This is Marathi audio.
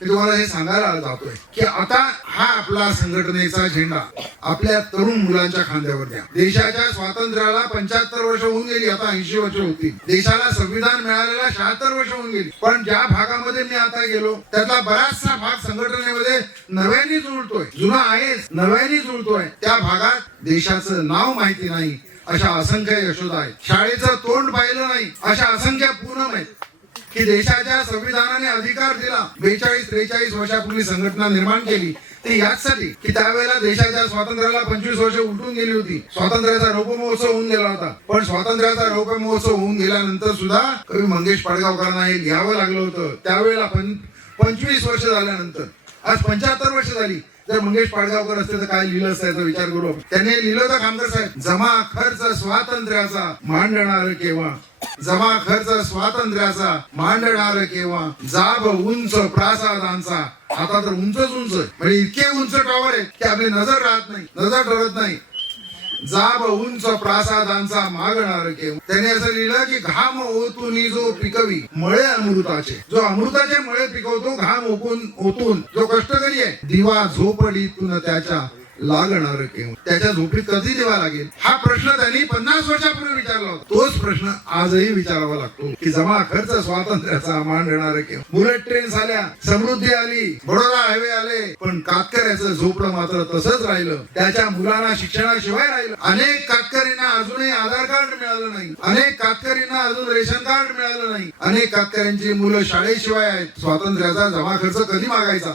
मी तुम्हाला हे सांगायला जातोय की आता हा आपला संघटनेचा झेंडा आपल्या तरुण मुलांच्या खांद्यावर द्या. देशाच्या स्वातंत्र्याला 75 वर्ष होऊन गेली, आता 80 वर्ष होती. देशाला संविधान मिळालेला 76 वर्ष होऊन गेली. पण ज्या भागामध्ये मी आता गेलो त्यातला बराचसा भाग संघटनेमध्ये नव्याने जुळतोय, जुना आहेच नव्याने जुळतोय. त्या भागात देशाचं नाव माहिती नाही अशा असंख्य यशोदा आहेत. शाळेचं तोंड पाहिलं नाही अशा असंख्य पूनम आहेत की देशाच्या संविधानाने अधिकार दिला. 42-43 वर्षापूर्वी संघटना निर्माण केली ती याचसाठी की त्यावेळेला देशाच्या स्वातंत्र्याला 25 वर्ष उलटून गेली होती. स्वातंत्र्याचा रौप्य महोत्सव होऊन गेला होता. पण स्वातंत्र्याचा रौप्य महोत्सव होऊन गेल्यानंतर सुद्धा कवी मंगेश पडगावकरांना हे लिहावं लागलं होतं. त्यावेळेला 25 वर्ष झाल्यानंतर आज 75 वर्ष झाली. जर मंगेश पाडगावकर असते तर काय लिहिलं असतं याचा विचार करू. त्यांनी लिहिलं होतं खामकर साहेब, जमा खर्च स्वातंत्र्याचा मांडणार केव्हा, जमा खर्च स्वातंत्र्याचा मांडणार केव्हा, जाब उंच प्रासादांचा. आता तर उंचच उंच म्हणजे इतके उंच टॉवर आहे की आपली नजर राहत नाही, नजर ठरत नाही. जाब उंच प्रासादांचा मागणार केव्हा. त्याने असं लिहिलं की घाम ओतून जो पिकवी मळे अमृताचे, जो अमृताचे मळे पिकवतो घाम ओतून जो कष्टकरी आहे, दिवा झोपडीतून त्याच्या लागणार केव्हा. त्याच्या झोपडीत कधी दिवा लागेल हा प्रश्न त्यांनी 50 वर्षापूर्वी विचारला होता. तोच प्रश्न आजही विचारावा लागतो की जमा खर्च स्वातंत्र्याचा मांडणार केव्हा. बुलेट ट्रेन आल्या, समृद्धी आली, बडोदा हायवे आले, पण कातकऱ्याचं झोपडं मात्र तसंच राहिलं. त्याच्या मुलांना शिक्षणाशिवाय राहिलं. अनेक कातकरींना अजूनही आधार कार्ड मिळालं नाही, अनेक कातकरींना अजून रेशन कार्ड मिळालं नाही, अनेक कातकऱ्यांची मुलं शाळेशिवाय आहेत. स्वातंत्र्याचा जमा खर्च कधी मागायचा.